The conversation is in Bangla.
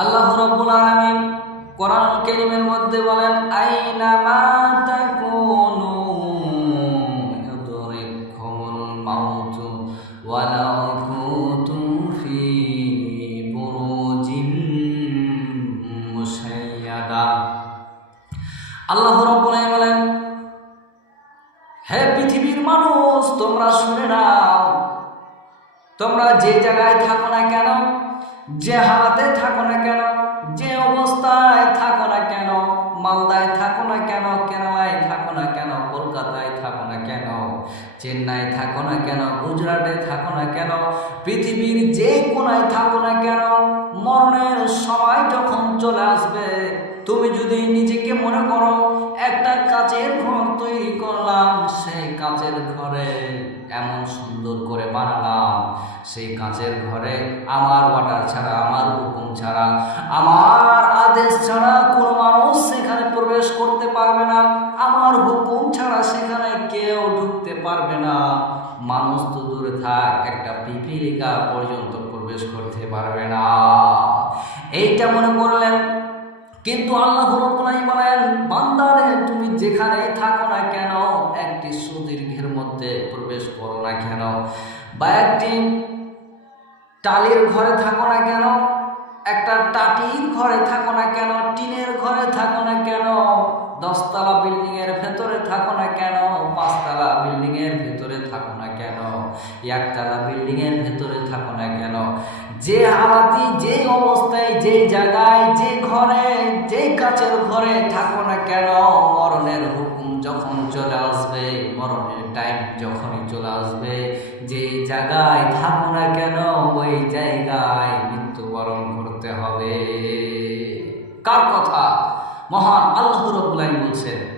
আল্লাহ রাব্বুল আলামিন কোরআন কারীমের মধ্যে বলেন, আইনা মা তাকুনু ইউদরিকুমুল মাউত ওয়ালাউ কুনতুম ফি বুরুজিন মুশাইয়াদা। আল্লাহ রাব্বুল আলামিন বলেন, হে পৃথিবীর মানুষ, তোমরা শুনে নাও তোমরা যে জায়গায় থাকো না কেন, যে হালাতে থাকো না কেন, যে অবস্থায় থাকো না কেন, মালদায় থাকো না কেন, কেরালায় থাকো না কেন, কলকাতায় থাকো না কেন, চেন্নাই থাকো না কেন, গুজরাটে থাকো না কেন, পৃথিবীর যে কোনায় থাকো না কেন, মরণের সময় যখন চলে আসবে, তুমি যদি নিজেকে মনে করো, একটা কাচের করলাম সেই কাচের ঘরে এমন সুন্দর করে বানালাম। সেই কাঁচের ঘরে আমার ওয়াটার ছাড়া, আমার হুকুম ছাড়া, আমার আদেশ ছাড়া কোনো মানুষ সেখানে প্রবেশ করতে পারবে না। আমার হুকুম ছাড়া সেখানে কেউ ঢুকতে পারবে না। মানুষ তো দূরে থাক, একটা পিপিলিকা পর্যন্ত প্রবেশ করতে পারবে না। এইটা মনে করলেন, কিন্তু আল্লাহ বলেন, বান্দারে, তুমি যেখানে থাকো না কেন সুদীর্ঘের মধ্যে প্রবেশ করো না কেন? বা একটি টালির ঘরে থাকো না কেন? একটা টাটির ঘরে থাকো না কেন? টিনের ঘরে থাকো না কেন? দশতলা বিল্ডিং এর ভেতরে থাকো না কেন? পাঁচতলা বিল্ডিং এর ভেতরে থাকো না কেন? একতলা বিল্ডিং এর ভেতরে থাকো না কেন? যে হালাতি, যে অবস্থায়, যে জায়গায়, যে ঘরে, যে কাচের ঘরে থাকো না কেন? মরণের যখনই চলে আসবে, যে জায়গায় থাকো না কেন, ওই জায়গায় মৃত্যুবরণ করতে হবে। কার কথা? মহান আল্লাহ রবুল্লাই বলছেন